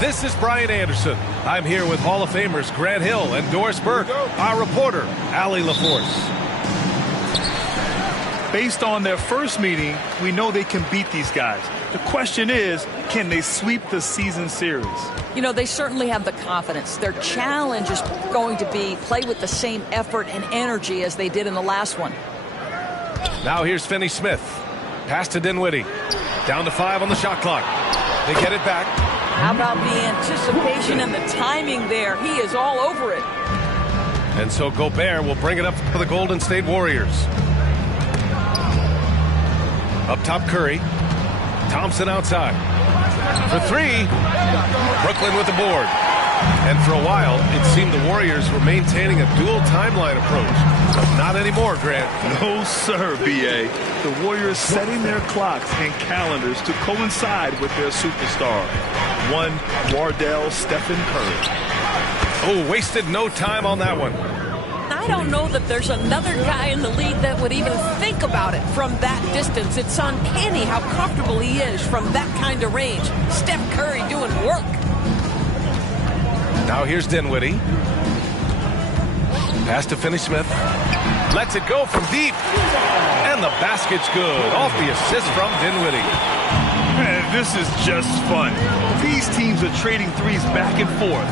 This is Brian Anderson. I'm here with Hall of Famers Grant Hill and Doris Burke, our reporter, Allie LaForce. Based on their first meeting, we know they can beat these guys. The question is, can they sweep the season series? You know, they certainly have the confidence. Their challenge is going to be play with the same effort and energy as they did in the last one. Now here's Finney Smith. Pass to Dinwiddie. Down to 5 on the shot clock. They get it back. How about the anticipation and the timing there? He is all over it. And so Gobert will bring it up for the Golden State Warriors. Up top, Curry. Thompson outside. For 3, Brooklyn with the board. And for a while, it seemed the Warriors were maintaining a dual timeline approach. But not anymore, Grant. No, sir, B.A. The Warriors setting their clocks and calendars to coincide with their superstar. One, Wardell Stephen Curry. Oh, wasted no time on that one. I don't know that there's another guy in the league that would even think about it from that distance. It's uncanny how comfortable he is from that kind of range. Steph Curry doing work. Now here's Dinwiddie. Pass to Finney Smith. Lets it go from deep. And the basket's good. Off the assist from Dinwiddie. Man, this is just fun. These teams are trading threes back and forth.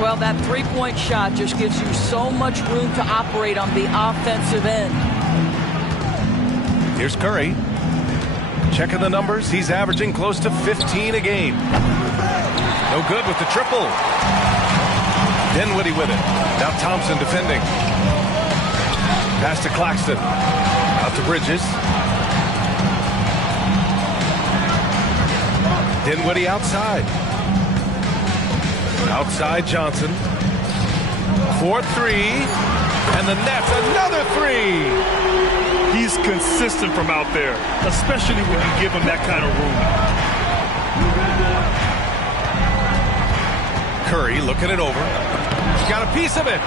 Well, that three-point shot just gives you so much room to operate on the offensive end. Here's Curry. Checking the numbers. He's averaging close to 15 a game. No good with the triple. Dinwiddie with it. Now Thompson defending. Pass to Claxton. Out to Bridges. Dinwiddie outside. Outside Johnson. 4-3. And the Nets, another 3. He's consistent from out there, especially when you give him that kind of room. Curry looking it over. He's got a piece of it.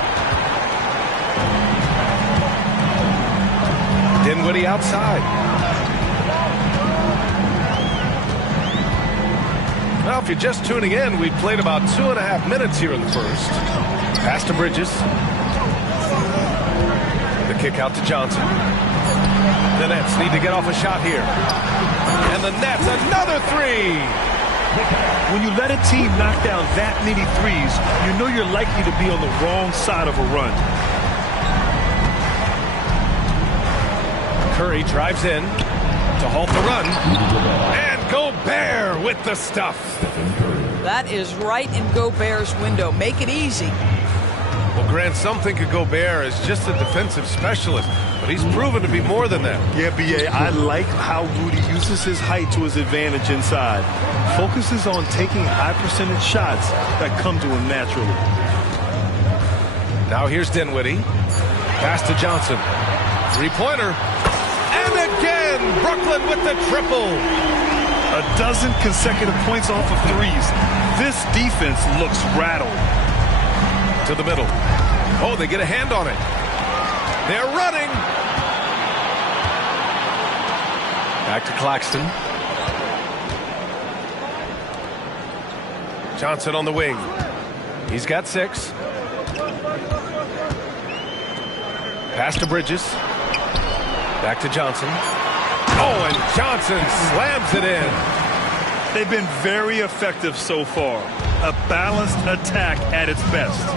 Dinwiddie outside. Well, if you're just tuning in, we played about 2.5 minutes here in the first. Pass to Bridges. The kick out to Johnson. The Nets need to get off a shot here. And the Nets, another 3. When you let a team knock down that many threes, you know you're likely to be on the wrong side of a run. Curry drives in to halt the run. And Gobert with the stuff. That is right in Gobert's window. Make it easy. Well, Grant, some think of Gobert as just a defensive specialist, but he's proven to be more than that. Yeah, B.A., I like how Rudy uses his height to his advantage inside. Focuses on taking high-percentage shots that come to him naturally. Now here's Dinwiddie. Pass to Johnson. Three-pointer. And again, Brooklyn with the triple. 12 consecutive points off of threes. This defense looks rattled. To the middle. Oh, they get a hand on it. They're running. Back to Claxton. Johnson on the wing. He's got 6. Pass to Bridges. Back to Johnson. Oh, and Johnson slams it in. They've been very effective so far. A balanced attack at its best.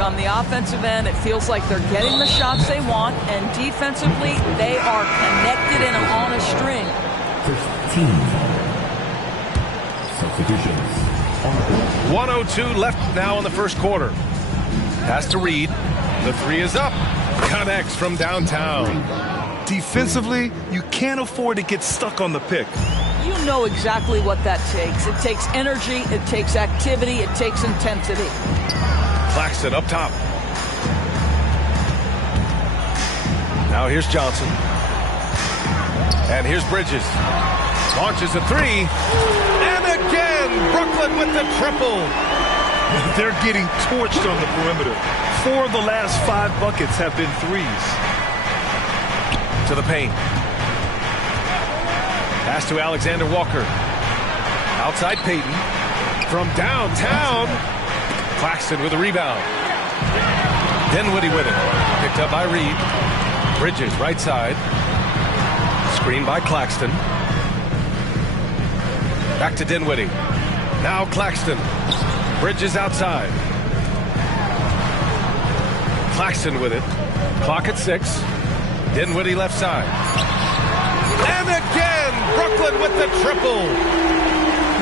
On the offensive end, it feels like they're getting the shots they want, and defensively, they are connected and on a string. First team. Substitutions. 1:02 left now in the first quarter. Pass to Reed. The 3 is up. Connects from downtown. Defensively, you can't afford to get stuck on the pick. you know exactly what that takes. It takes energy, it takes activity, it takes intensity. Claxton up top. Now here's Johnson. And here's Bridges. Launches a three. And again, Brooklyn with the triple. They're getting torched on the perimeter. 4 of the last 5 buckets have been threes. To the paint. Pass to Alexander Walker. Outside Payton. From downtown. Claxton with a rebound. Dinwiddie with it. Picked up by Reed. Bridges right side. Screen by Claxton. Back to Dinwiddie. Now Claxton. Bridges outside. Claxton with it. Clock at 6. Dinwiddie left side. And again, Brooklyn with the triple.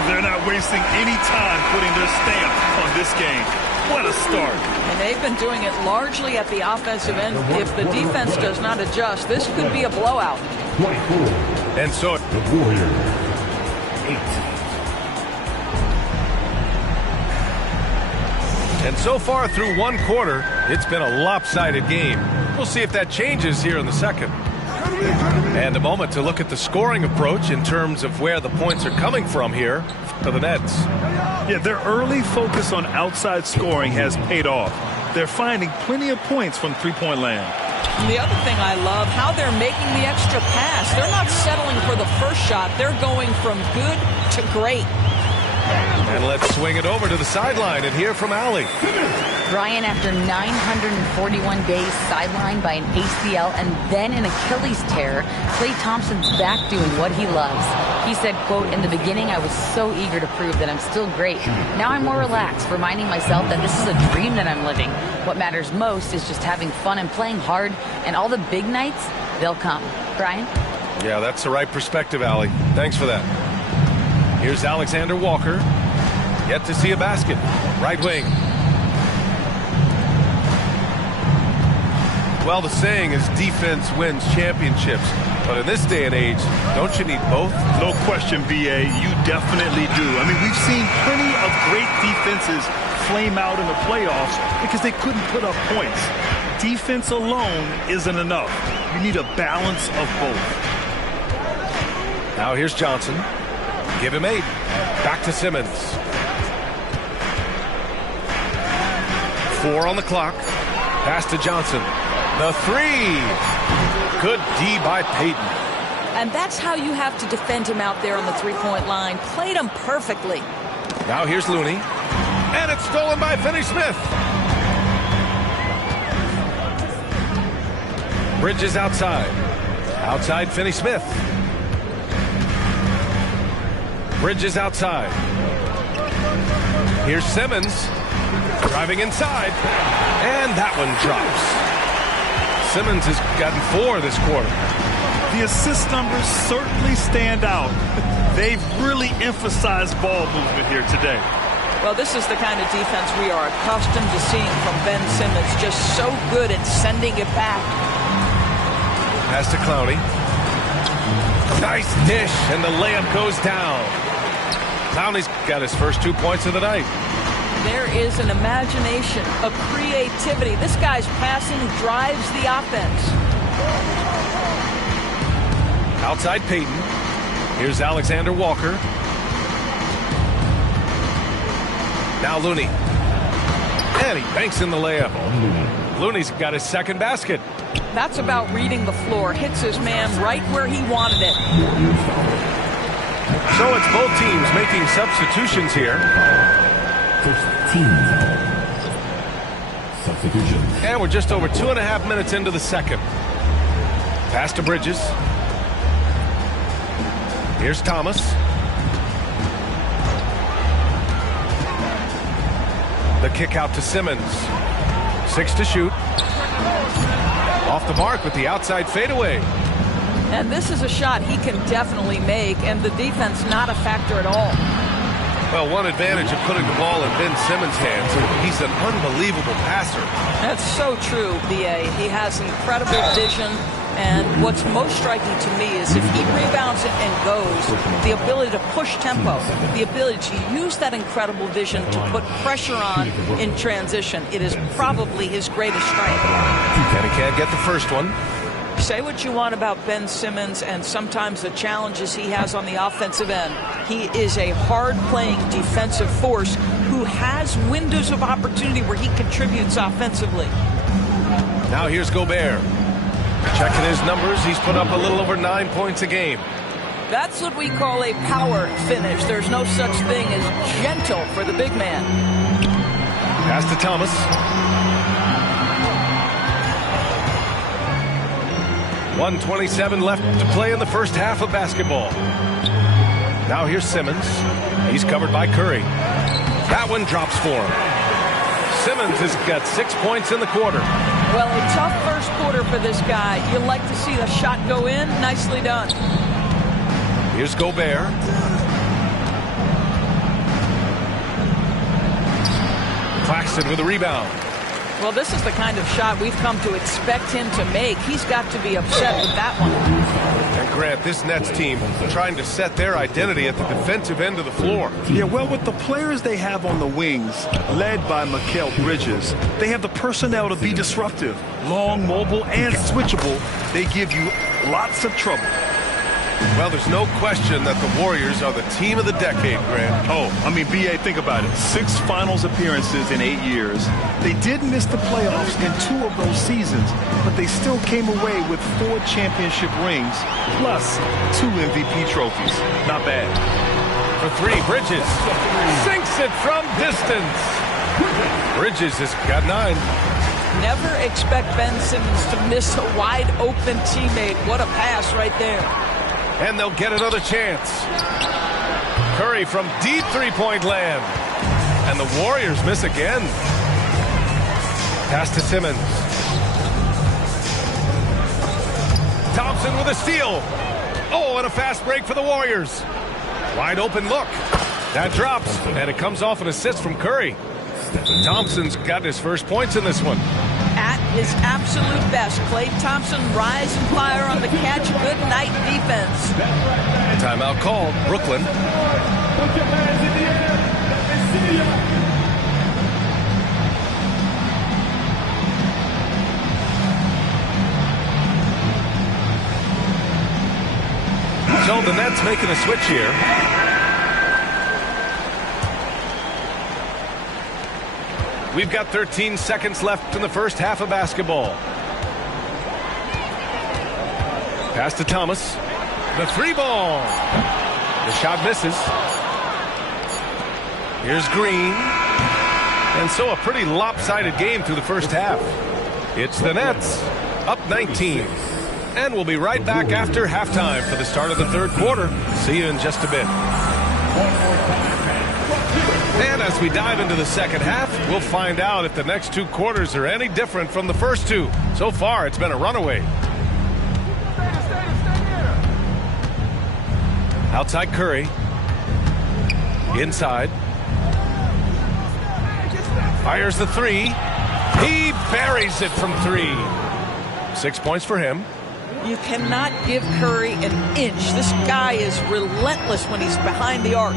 They're not wasting any time putting their stamp on this game. What a start. And they've been doing it largely at the offensive end. If the defense does not adjust, this could be a blowout. And so The Warriors. 8. And so far through one quarter, it's been a lopsided game. We'll see if that changes here in the second. And a moment to look at the scoring approach in terms of where the points are coming from here for the Nets. Yeah, their early focus on outside scoring has paid off. They're finding plenty of points from three-point land. And the other thing I love, how they're making the extra pass. They're not settling for the first shot. They're going from good to great. And let's swing it over to the sideline and hear from Allie. Brian, after 941 days sidelined by an ACL and then an Achilles tear, Klay Thompson's back doing what he loves. He said, quote, "In the beginning, I was so eager to prove that I'm still great. Now I'm more relaxed, reminding myself that this is a dream that I'm living. What matters most is just having fun and playing hard, and all the big nights, they'll come." Brian? Yeah, that's the right perspective, Allie. Thanks for that. Here's Alexander Walker. Yet to see a basket. Right wing. Well, the saying is defense wins championships. But in this day and age, don't you need both? No question, B.A., you definitely do. I mean, we've seen plenty of great defenses flame out in the playoffs because they couldn't put up points. Defense alone isn't enough. You need a balance of both. Now here's Johnson. Give him 8. Back to Simmons. 4 on the clock. Pass to Johnson. The 3. Good D by Payton. And that's how you have to defend him out there on the three-point line. Played him perfectly. Now here's Looney. And it's stolen by Finney-Smith. Bridges outside. Outside Finney-Smith. Bridges outside. Here's Simmons. Driving inside. And that one drops. Simmons has gotten 4 this quarter. The assist numbers certainly stand out. They've really emphasized ball movement here today. Well, this is the kind of defense we are accustomed to seeing from Ben Simmons. Just so good at sending it back. Pass to Clowney. Nice dish, and the layup goes down. Clowney's got his first 2 points of the night. There is an imagination, a creativity. This guy's passing drives the offense. Outside Payton. Here's Alexander Walker. Now Looney. And he banks in the layup. Looney's got his second basket. That's about reading the floor. Hits his man right where he wanted it. So it's both teams making substitutions here. First team. Substitution. And we're just over 2.5 minutes into the second. Pass to Bridges. Here's Thomas. The kick out to Simmons. 6 to shoot. Off the mark with the outside fadeaway. And this is a shot he can definitely make, and the defense not a factor at all. Well, one advantage of putting the ball in Ben Simmons' hands, he's an unbelievable passer. That's so true, B.A. He has incredible vision, And what's most striking to me is if he rebounds it and goes, the ability to push tempo, the ability to use that incredible vision to put pressure on in transition. It is probably his greatest strength. And he can't get the first one. Say what you want about Ben Simmons and sometimes the challenges he has on the offensive end. He is a hard-playing defensive force who has windows of opportunity where he contributes offensively. Now here's Gobert. Checking his numbers, he's put up a little over 9 points a game. That's what we call a power finish. There's no such thing as gentle for the big man. Pass to Thomas. .127 left to play in the first half of basketball. Now here's Simmons. He's covered by Curry. That one drops for him. Simmons has got 6 points in the quarter. Well, a tough first quarter for this guy. You like to see the shot go in. Nicely done. Here's Gobert. Claxton with a rebound. Well, this is the kind of shot we've come to expect him to make. He's got to be upset with that one. And Grant, this Nets team trying to set their identity at the defensive end of the floor. Yeah, well, with the players they have on the wings, led by Mikal Bridges, they have the personnel to be disruptive. Long, mobile, and switchable. They give you lots of trouble. Well, there's no question that the Warriors are the team of the decade, Grant. Oh, I mean, B.A., think about it. 6 finals appearances in 8 years. They did miss the playoffs in 2 of those seasons, but they still came away with 4 championship rings, plus 2 MVP trophies. Not bad. For 3, Bridges sinks it from distance. Bridges has got 9. Never expect Ben Simmons to miss a wide-open teammate. What a pass right there. And they'll get another chance. Curry from deep three-point land. And the Warriors miss again. Pass to Simmons. Thompson with a steal. Oh, and a fast break for the Warriors. Wide open look. That drops, and it comes off an assist from Curry. Thompson's got his first points in this one. At his absolute best, Klay Thompson rise and fire on the catch. Good night defense. Timeout called. Brooklyn. So the Nets making a switch here. We've got 13 seconds left in the first half of basketball. Pass to Thomas. The 3-ball. The shot misses. Here's Green. And so a pretty lopsided game through the first half. It's the Nets up 19. And we'll be right back after halftime for the start of the third quarter. See you in just a bit. And as we dive into the second half, we'll find out if the next 2 quarters are any different from the first 2. So far, it's been a runaway. Outside Curry. Inside. Fires the 3. He buries it from 3. 6 points for him. You cannot give Curry an inch. This guy is relentless when he's behind the arc.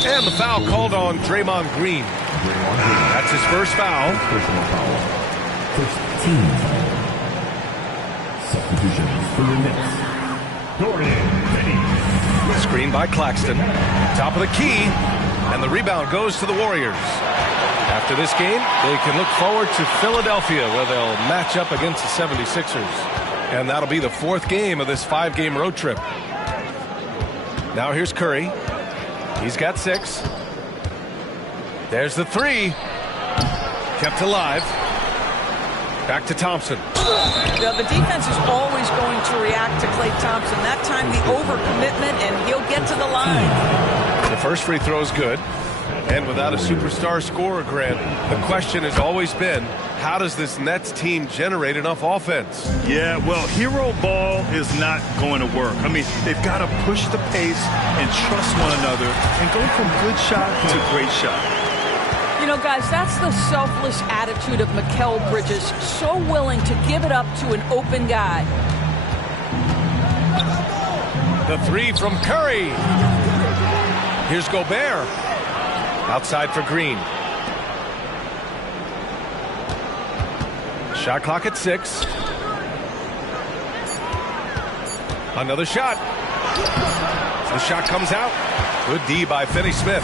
And the foul called on Draymond Green. That's his first foul. Personal foul. First team. Substitutions for the Knicks. Dorian Finney. Screen by Claxton. Top of the key. And the rebound goes to the Warriors. After this game, they can look forward to Philadelphia, where they'll match up against the 76ers. And that'll be the 4th game of this 5-game road trip. Now here's Curry. He's got 6. There's the 3. Kept alive. Back to Thompson. Now, the defense is always going to react to Klay Thompson. That time the overcommitment, and he'll get to the line. The first free throw is good. And without a superstar scorer, Grant, the question has always been, how does this Nets team generate enough offense? Yeah, well, hero ball is not going to work. I mean, they've got to push the pace and trust one another and go from good shot to great shot. You know, guys, that's the selfless attitude of Mikal Bridges. So willing to give it up to an open guy. The three from Curry. Here's Gobert. Outside for Green. Shot clock at 6. Another shot. The shot comes out. Good D by Finney-Smith.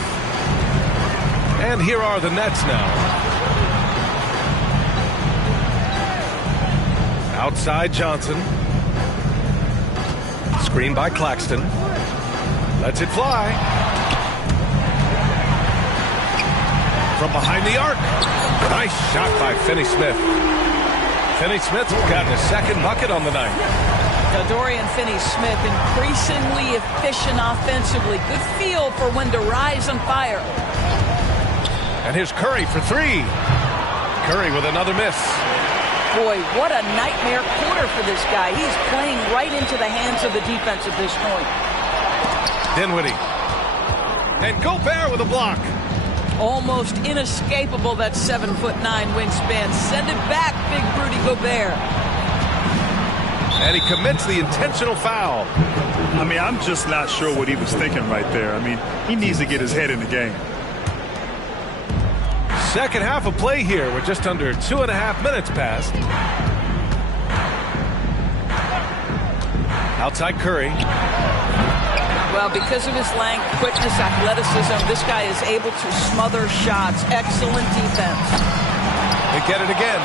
And here are the Nets now. Outside Johnson. Screen by Claxton. Lets it fly. From behind the arc. Nice shot by Finney-Smith. Finney-Smith's gotten his second bucket on the night. Dorian Finney-Smith increasingly efficient offensively. Good feel for when to rise on fire. And here's Curry for 3. Curry with another miss. Boy, what a nightmare quarter for this guy. He's playing right into the hands of the defense at this point. Dinwiddie. And Gobert with a block. Almost inescapable, that 7'9" wingspan. Send it back, big Rudy Gobert. And he commits the intentional foul. I mean, I'm just not sure what he was thinking right there. I mean, he needs to get his head in the game. Second half of play here. We're just under 2.5 minutes past. Outside Curry. Well, because of his length, quickness, athleticism, this guy is able to smother shots. Excellent defense. They get it again.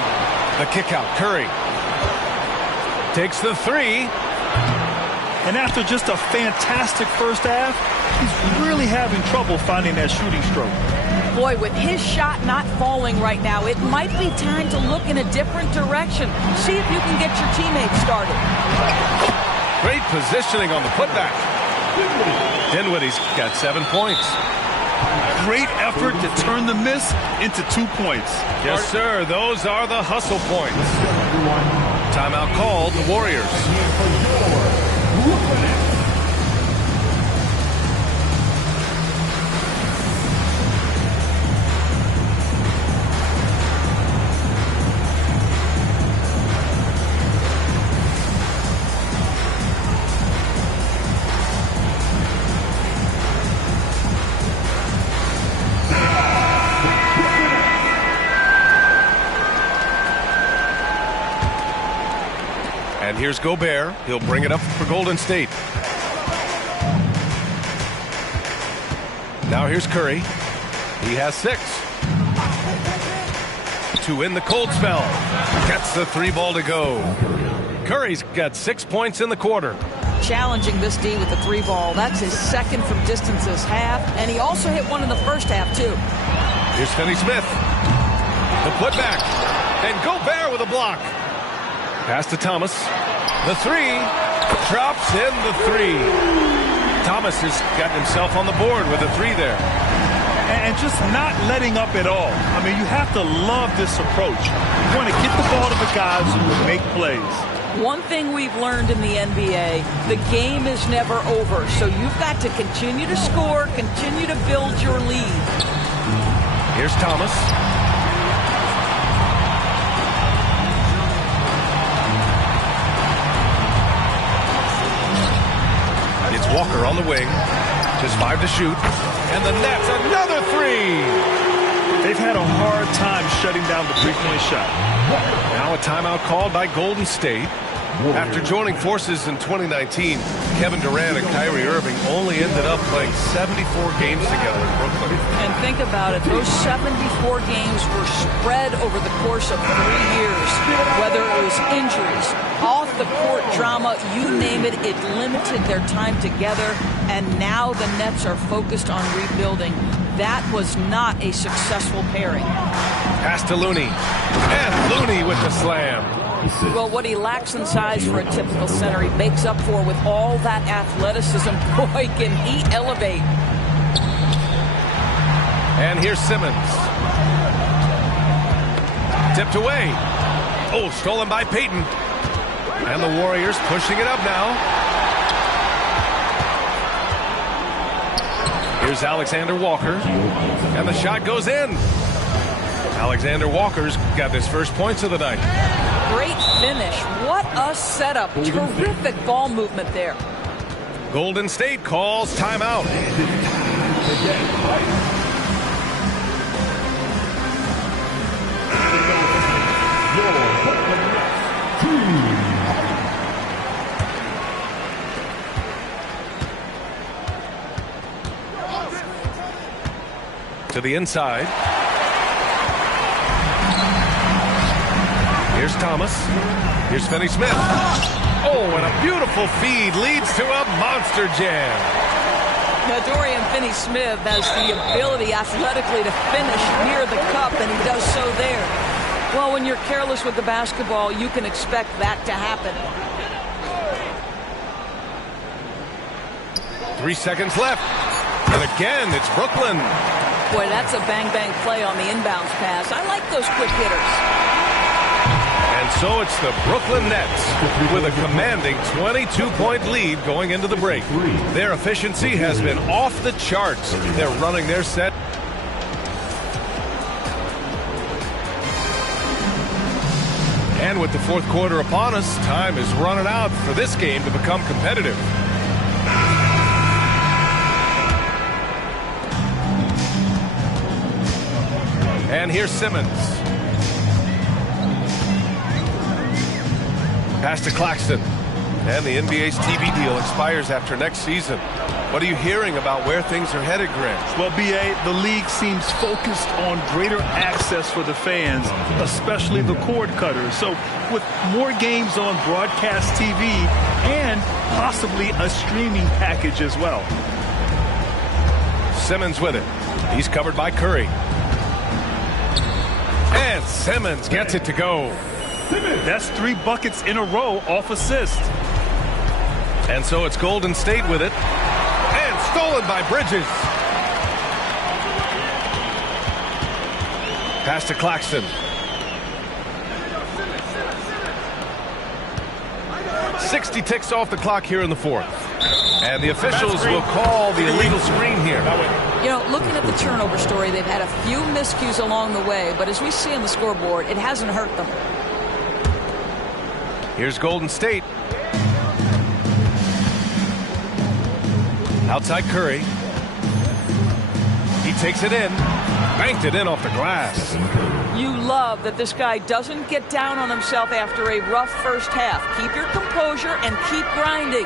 The kick out. Curry takes the 3. And after just a fantastic first half, he's really having trouble finding that shooting stroke. Boy, with his shot not falling right now, it might be time to look in a different direction. See if you can get your teammates started. Great positioning on the putback. Dinwiddie's got 7 points. Great effort to turn the miss into 2 points. Yes, sir. Those are the hustle points. Timeout called, the Warriors. And here's Gobert. He'll bring it up for Golden State. Now here's Curry. He has 6. To win the cold spell. Gets the 3 ball to go. Curry's got 6 points in the quarter. Challenging this D with the 3 ball. That's his second from distance this half. And he also hit one in the first half, too. Here's Finney-Smith. The putback. And Gobert with a block. Pass to Thomas. The 3. Drops in the 3. Thomas has gotten himself on the board with a 3 there. And just not letting up at all. I mean, you have to love this approach. You want to get the ball to the guys who will make plays. One thing we've learned in the NBA, the game is never over. So you've got to continue to score, continue to build your lead. Here's Thomas. It's Walker on the wing. Just 5 to shoot. And the Nets, another 3. They've had a hard time shutting down the three-point shot. Now a timeout called by Golden State. After joining forces in 2019, Kevin Durant and Kyrie Irving only ended up playing 74 games together in Brooklyn. And think about it, those 74 games were spread over the course of 3 years. Whether it was injuries, off-the-court drama, you name it, it limited their time together. And now the Nets are focused on rebuilding. That was not a successful pairing. Pass to Looney. And Looney with the slam. Well, what he lacks in size for a typical center, he makes up for with all that athleticism. Boy, can he elevate. And here's Simmons. Tipped away. Oh, stolen by Payton. And the Warriors pushing it up now. Here's Alexander Walker. And the shot goes in. Alexander Walker's got his first points of the night. Great finish. What a setup. Terrific ball movement there. Golden State calls timeout. To the inside. Here's Thomas. Here's Finney-Smith. Oh, and a beautiful feed leads to a monster jam. Now, Dorian Finney-Smith has the ability athletically to finish near the cup, and he does so there. Well, when you're careless with the basketball, you can expect that to happen. 3 seconds left. And again, it's Brooklyn. Boy, that's a bang-bang play on the inbounds pass. I like those quick hitters. And so it's the Brooklyn Nets with a commanding 22-point lead going into the break. Their efficiency has been off the charts. They're running their set. And with the fourth quarter upon us, time is running out for this game to become competitive. And here's Simmons. Pass to Claxton. And the NBA's TV deal expires after next season. What are you hearing about where things are headed, Grant? Well, B.A., the league seems focused on greater access for the fans, especially the cord cutters. So with more games on broadcast TV and possibly a streaming package as well. Simmons with it. He's covered by Curry. And Simmons gets it to go. That's 3 buckets in a row off assist. And so it's Golden State with it. And stolen by Bridges. Pass to Claxton. 60 ticks off the clock here in the fourth. And the officials will call the illegal screen here. You know, looking at the turnover story, they've had a few miscues along the way, but as we see on the scoreboard, it hasn't hurt them. Here's Golden State. Outside Curry. He takes it in. Banked it in off the glass. You love that this guy doesn't get down on himself after a rough first half. Keep your composure and keep grinding.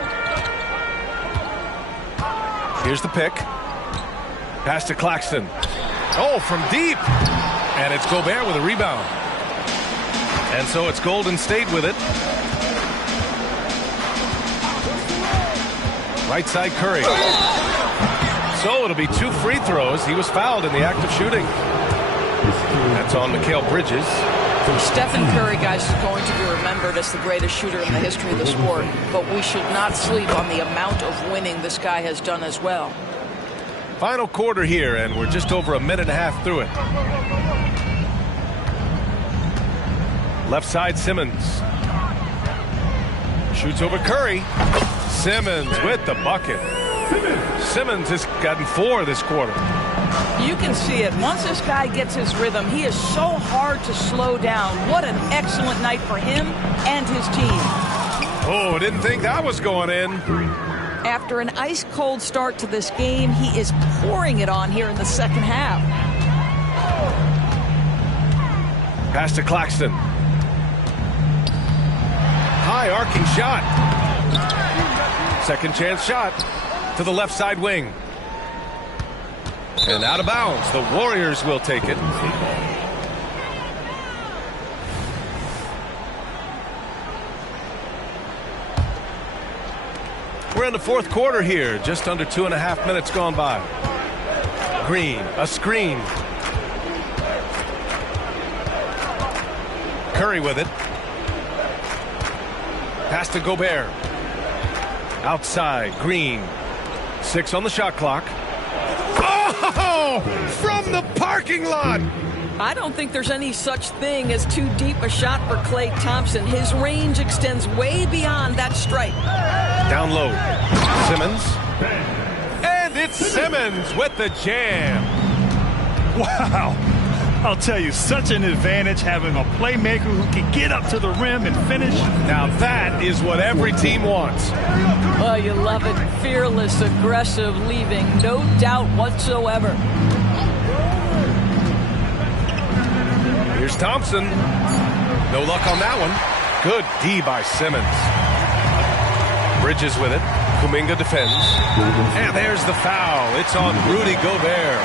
Here's the pick. Pass to Claxton. Oh, from deep. And it's Gobert with a rebound. And so it's Golden State with it. Right side Curry. So it'll be 2 free throws. He was fouled in the act of shooting. That's on Mikal Bridges. Stephen Curry, guys, is going to be remembered as the greatest shooter in the history of the sport. But we should not sleep on the amount of winning this guy has done as well. Final quarter here, and we're just over a minute and a half through it. Left side Simmons. Shoots over Curry. Simmons with the bucket. Simmons has gotten 4 this quarter. You can see it. Once this guy gets his rhythm, he is so hard to slow down. What an excellent night for him and his team. Oh, didn't think that was going in. After an ice-cold start to this game, he is pouring it on here in the second half. Pass to Claxton. High arcing shot. Second chance shot to the left side wing. And out of bounds. The Warriors will take it. We're in the fourth quarter here. Just under 2.5 minutes gone by. Green, a screen. Curry with it. Pass to Gobert. Outside, Green. 6 on the shot clock. Oh! From the parking lot! I don't think there's any such thing as too deep a shot for Klay Thompson. His range extends way beyond that stripe. Down low. Simmons. And it's Simmons with the jam. Wow. I'll tell you, such an advantage having a playmaker who can get up to the rim and finish. Now that is what every team wants. Oh, you love it. Fearless, aggressive, leaving no doubt whatsoever. Here's Thompson. No luck on that one. Good D by Simmons. Bridges with it. Kuminga defends. And there's the foul. It's on Rudy Gobert.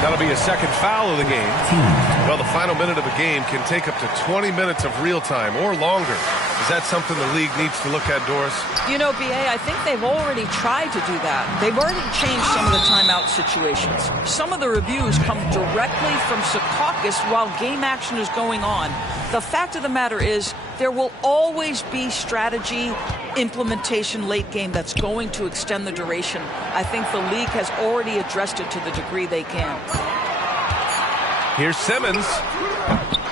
That'll be a second foul of the game. Well, the final minute of a game can take up to 20 minutes of real time or longer. Is that something the league needs to look at, Doris? You know, B.A., I think they've already tried to do that. They've already changed some of the timeout situations. Some of the reviews come directly from Secaucus while game action is going on. The fact of the matter is there will always be strategy implementation late game that's going to extend the duration. I think the league has already addressed it to the degree they can. Here's Simmons.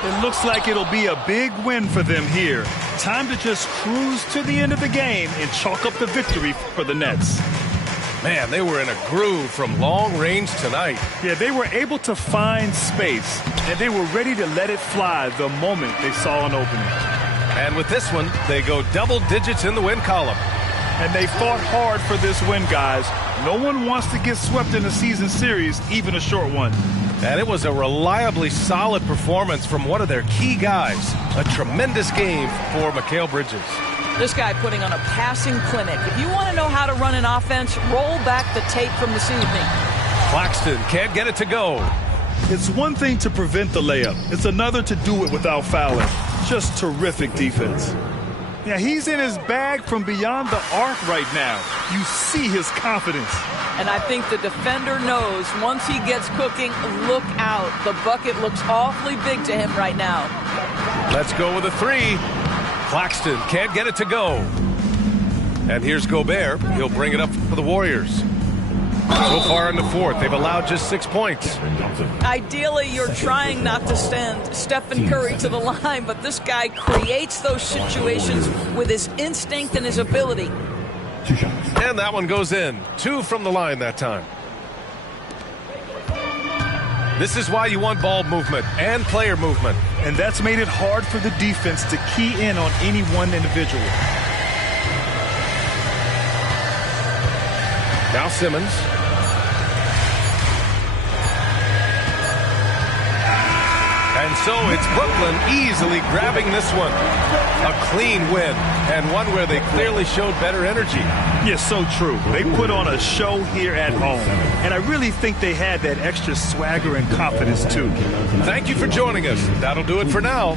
It looks like it'll be a big win for them here. Time to just cruise to the end of the game and chalk up the victory for the Nets. Man, they were in a groove from long range tonight. Yeah, they were able to find space, and they were ready to let it fly the moment they saw an opening. And with this one, they go double digits in the win column. And they fought hard for this win, guys. No one wants to get swept in a season series, even a short one. And it was a reliably solid performance from one of their key guys. A tremendous game for Mikal Bridges. This guy putting on a passing clinic. If you want to know how to run an offense, roll back the tape from this evening. Claxton can't get it to go. It's one thing to prevent the layup. It's another to do it without fouling. Just terrific defense. Yeah, he's in his bag from beyond the arc right now. You see his confidence. And I think the defender knows once he gets cooking, look out. The bucket looks awfully big to him right now. Let's go with a three. Claxton can't get it to go. And here's Gobert. He'll bring it up for the Warriors. So far in the fourth, they've allowed just 6 points. Ideally, you're trying not to send Stephen Curry to the line, but this guy creates those situations with his instinct and his ability. And that one goes in. 2 from the line that time. This is why you want ball movement and player movement. And that's made it hard for the defense to key in on any one individual. Now Simmons. And so it's Brooklyn easily grabbing this one. A clean win, and one where they clearly showed better energy. Yes, so true. They put on a show here at home, and I really think they had that extra swagger and confidence too. Thank you for joining us. That'll do it for now.